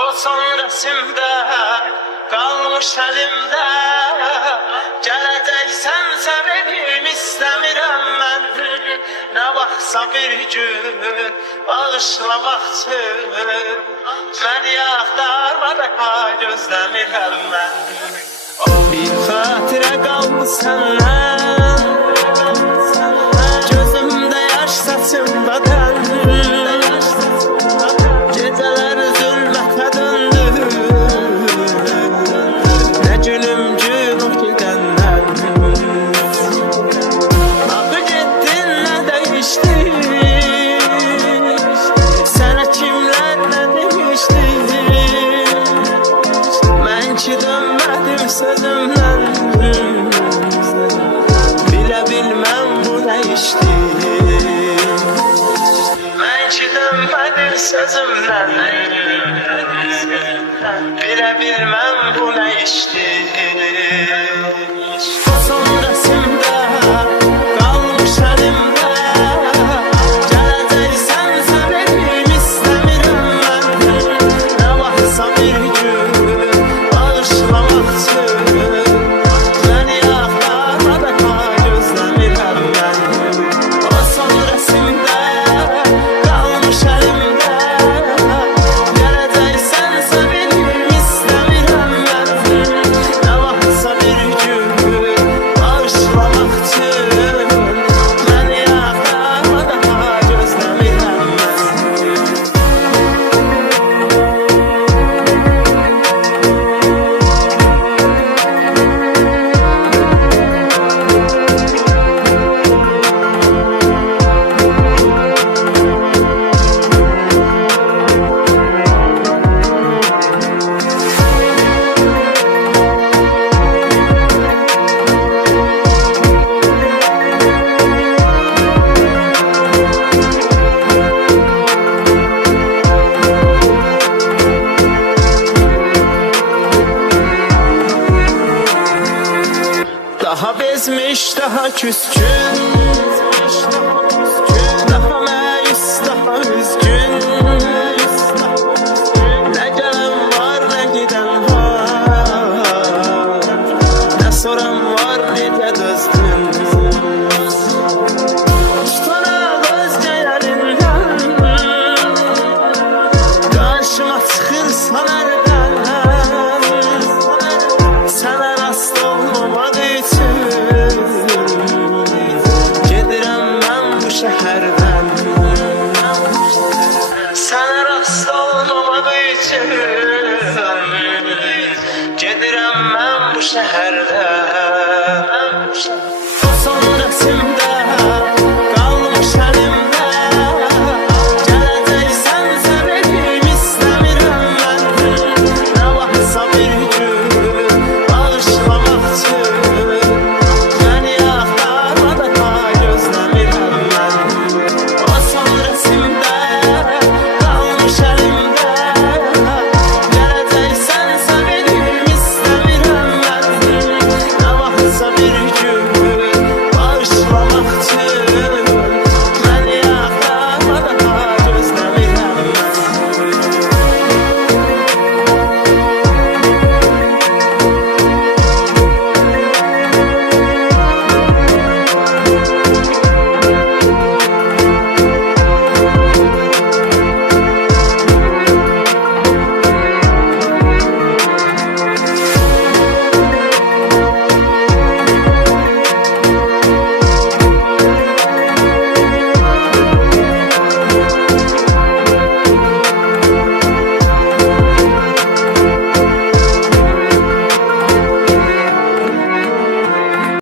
O son resimde kalmış elimde. Geleceksen seveyim istemirəm mən. Ne baksa bir gün bağışlamak için. Beni axtarma da gözlemirəm mən. Bir xatirə qaldı səndən. Gözümdə yaş saçımda tən. Geceler zülmətə döndü. Ne gülümcü o gidəndən. Akı getdin ne değişti. Sənə kimlər nə demişdi. Mən ki dönmədim sözümdən. Bilə bilməm bu nə işdir. Mən ki dönmədim sözümdən. Bilə bilməm bu nə işdir. O son resimdə qalmış əlimdə. Gələcəksən seveyim istəmirəm mən. Nə vaxtsa bir gün bağışlamaq üçün. Məni axtarma da gözləmirəm mən. O son resimdə qalmış əlimdə. Gələcəksən seveyim istəmirəm mən. Nə vaxtsa bir gün bağışlamaq üçün. Məni axtarma da gözləmirəm mən. Daha bezmiş, daha küskün. Daha məyus, daha üzgün. Ne gelen var, ne giden var. Ne soran var, ne de dözdün. Tutaraq özgə yərindən. Qarşıma çıxırsan ərdən. Sənə rast olmamaq üçün. Gedirəm mən bu şəhərdən. Sənə rast olmamaq üçün. Gedirəm mən bu şəhərdən.